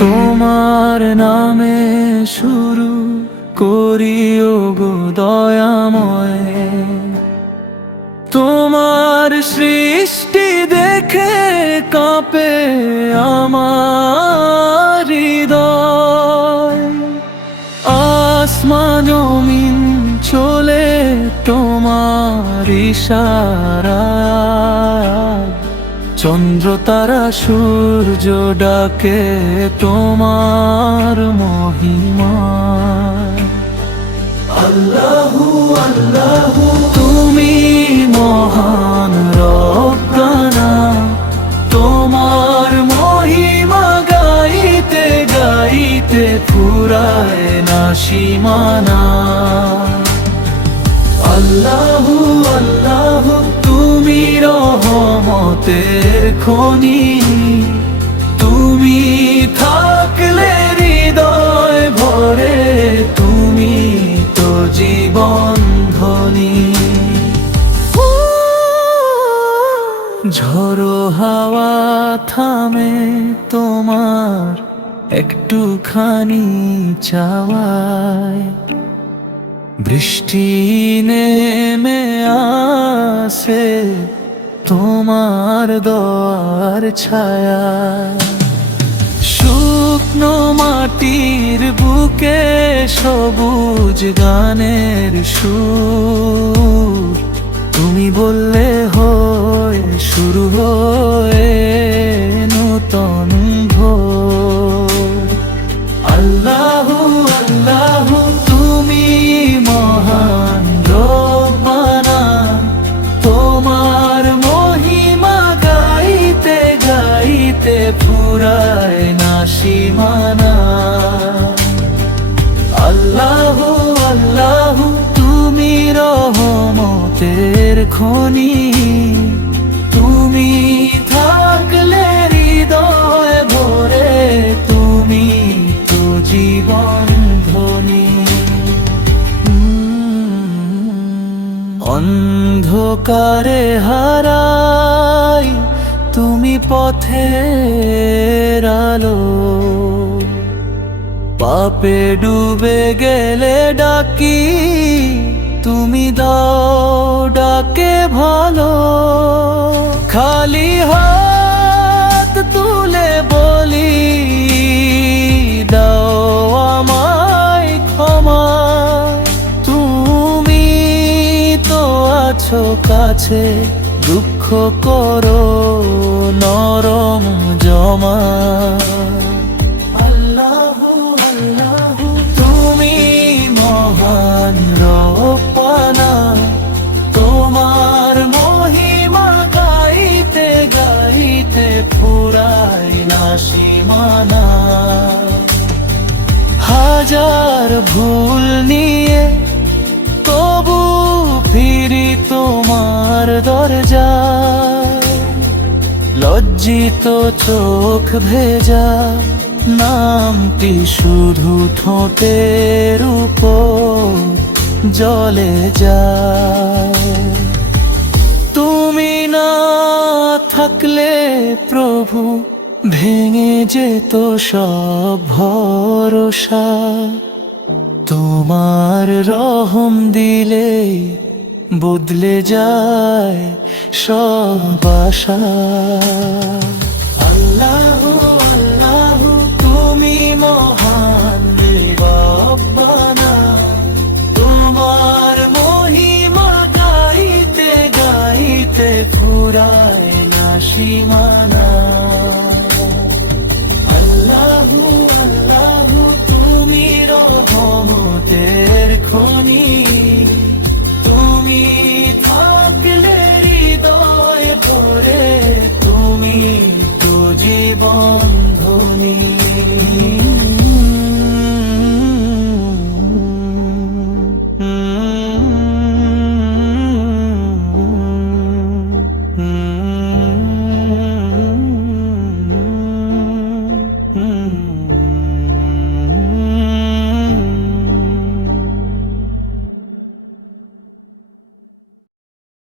তোমার নামে শুরু করিও গো দয়াময়, তোমার সৃষ্টি দেখে কাঁপে আমার হৃদয়। আসমান জমিন চলে তোমার ইশারায়, চন্দ্র তারা সূর্য ডাকে তোমার মহিমা। আল্লাহু আল্লাহু তুমি মহান রব্বানা, তোমার মহিমা গাইতে গাইতে ফুরায় না সীমানা। আল্লাহু আল্লাহু তুমি রহমতের খনি, তুমি থাকলে হৃদয় ভরে, তুমি তো জীবন ধ্বনি। ঝড়ো হাওয়া থামে তোমার একটুখানি চাওয়ায়, বৃষ্টি নেমে আসে তোমার দয়ার ছায়া। শুকনো মাটির বুকে সবুজ গানের সুর, তুমি বললে হয় শুরু হয়ে নূতন ভোর। আল্লাহু আল্লাহু তুমি মহান রব্বানা, তোমার মহিমা গাইতে গাইতে ফুরায় না সীমানা। আল্লাহু আল্লাহু তুমি রহমতের খনি, তুমি থাকলে হৃদয় ভরে, তুমি তো জীবন ধ্বনি। অন্ধকারে হারাই তুমি পথের আলো, পাপে ডুবে গেলে ডাকি তুমি দাও ডাকে ভালো। খালি হাত তুলে বলি দাও আমায় ক্ষমা, তুমি তো আছো কাছে, দুঃখ করো নরম জমা। আল্লাহু আল্লাহু তুমি মহান রব্বানা, তোমার মহিমা গাইতে গাইতে ফুরায় না সীমানা। হাজার ভুল নিয়ে তবু ফিরি তোমার দরজায়, লজ্জিত চোখ ভেজা নামটি শুধু ঠোঁটের উপর জলে যায়। তুমি না থাকলে প্রভু ভেঙে যেত সব ভরসা, তোমার রহম দিলে বদলে যায় সব আশা। আল্লাহু আল্লাহু তুমি মহান রব্বানা, তোমার মহিমা গাইতে গাইতে ফুরায় না সীমানা। আল্লাহু আল্লাহু তুমি রহমতের খনি,